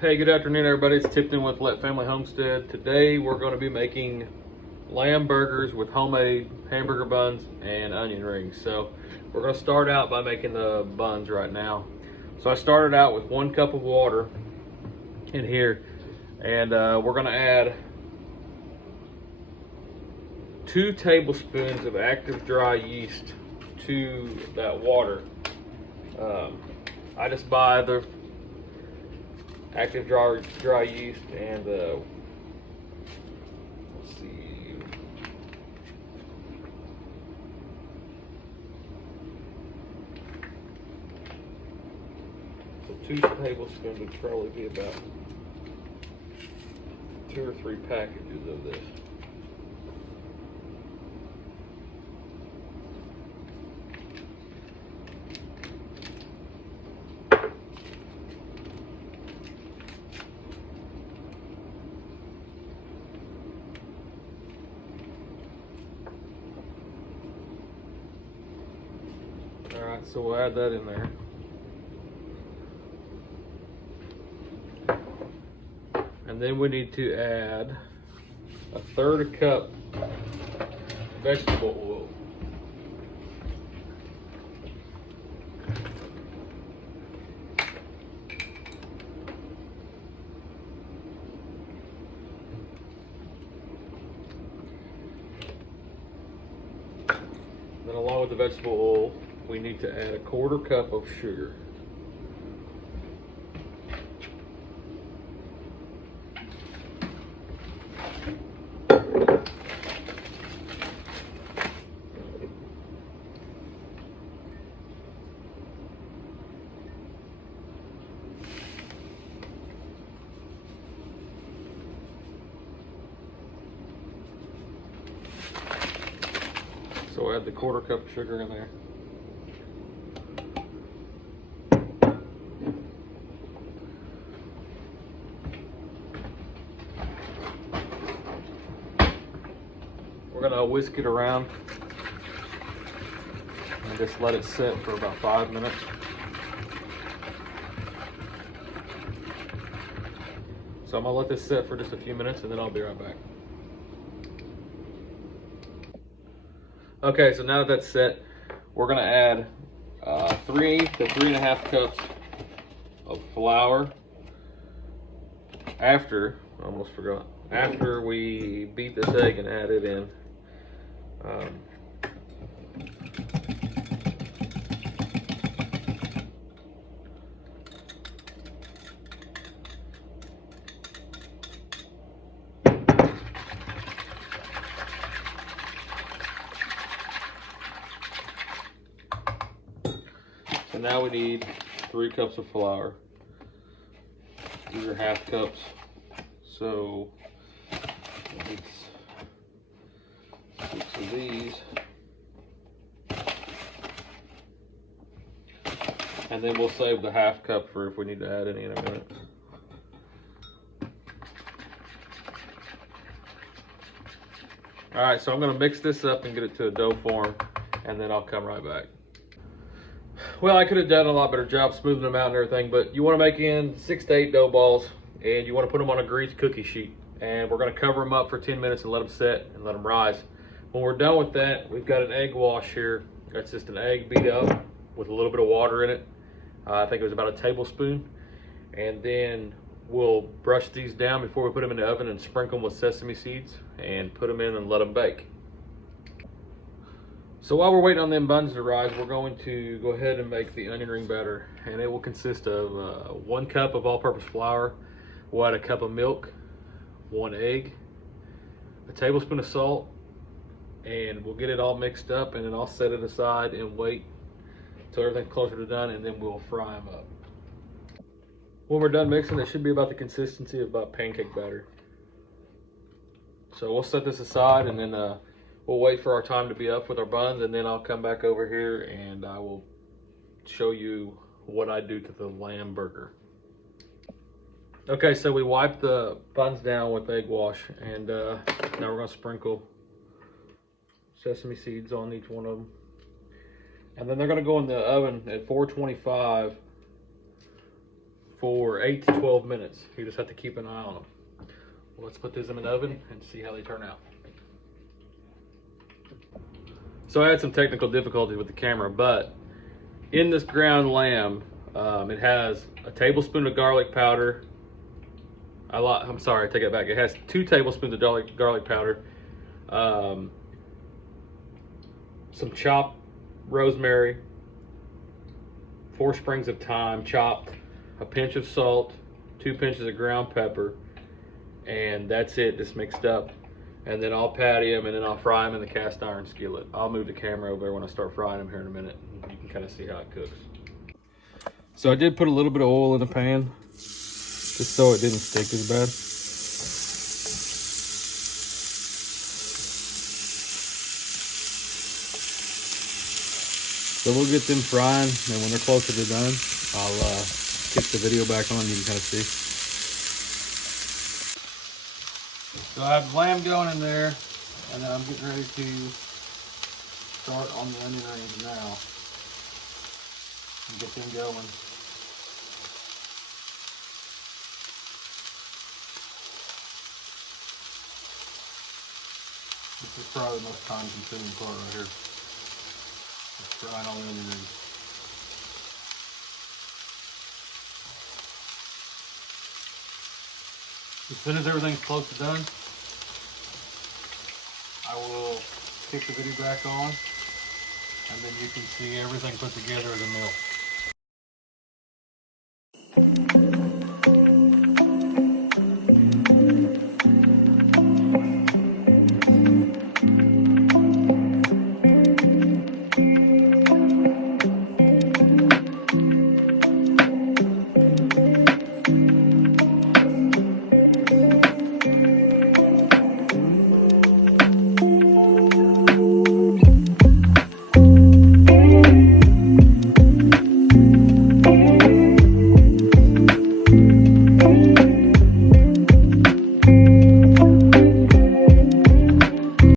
Hey, good afternoon, everybody. It's Tipton with Let Family Homestead. Today we're going to be making lamb burgers with homemade hamburger buns and onion rings. So we're going to start out by making the buns right now. So I started out with 1 cup of water in here, and we're going to add 2 tablespoons of active dry yeast to that water. I just buy the active dry yeast, and let's see, so 2 tablespoons would probably be about 2 or 3 packages of this. Alright, so we'll add that in there. And then we need to add 1/3 cup vegetable oil. Then along with the vegetable oil, we need to add 1/4 cup of sugar. So add the 1/4 cup of sugar in there. We're gonna whisk it around and just let it sit for about 5 minutes. So I'm gonna let this sit for just a few minutes and then I'll be right back. Okay, so now that that's set, we're gonna add 3 to 3.5 cups of flour after, I almost forgot, after we beat this egg and add it in. So now we need 3 cups of flour. These are 1/2 cups. So it's 6 of these. And then we'll save the 1/2 cup for if we need to add any in a minute. All right, so I'm gonna mix this up and get it to a dough form, and then I'll come right back. Well, I could have done a lot better job smoothing them out and everything, but you want to make in 6 to 8 dough balls, and you want to put them on a greased cookie sheet. And we're going to cover them up for 10 minutes and let them set and let them rise. When we're done with that, we've got an egg wash here. That's just an egg beat up with a little bit of water in it. I think it was about 1 tablespoon. And then we'll brush these down before we put them in the oven and sprinkle them with sesame seeds and put them in and let them bake. So while we're waiting on them buns to rise, we're going to go ahead and make the onion ring batter, and it will consist of 1 cup of all-purpose flour. We'll add 1 cup of milk, 1 egg, 1 tablespoon of salt, and we'll get it all mixed up, and then I'll set it aside and wait until everything's closer to done, and then we'll fry them up. When we're done mixing, it should be about the consistency of about pancake batter. So we'll set this aside, and then we'll wait for our time to be up with our buns, and then I'll come back over here and I will show you what I do to the lamb burger. Okay, so we wiped the buns down with egg wash, and now we're gonna sprinkle sesame seeds on each one of them. And then they're gonna go in the oven at 425 for 8 to 12 minutes. You just have to keep an eye on them. Well, let's put these in an oven and see how they turn out. So I had some technical difficulty with the camera, but in this ground lamb, it has a tablespoon of garlic powder. I'm sorry, I take it back. It has 2 tablespoons of garlic powder, some chopped rosemary, 4 sprigs of thyme chopped, a pinch of salt, 2 pinches of ground pepper, and that's it, just mixed up. And then I'll patty them and then I'll fry them in the cast iron skillet. I'll move the camera over there when I start frying them here in a minute. You can kind of see how it cooks. So I did put a little bit of oil in the pan, just so it didn't stick as bad. So we'll get them frying, and when they're closer to done, I'll kick the video back on, you can kind of see. So I have the lamb going in there, and then I'm getting ready to start on the onion rings now and get them going. This is probably the most time-consuming part right here. Just frying all the onion rings. As soon as everything's close to done, I will kick the video back on, and then you can see everything put together as a meal.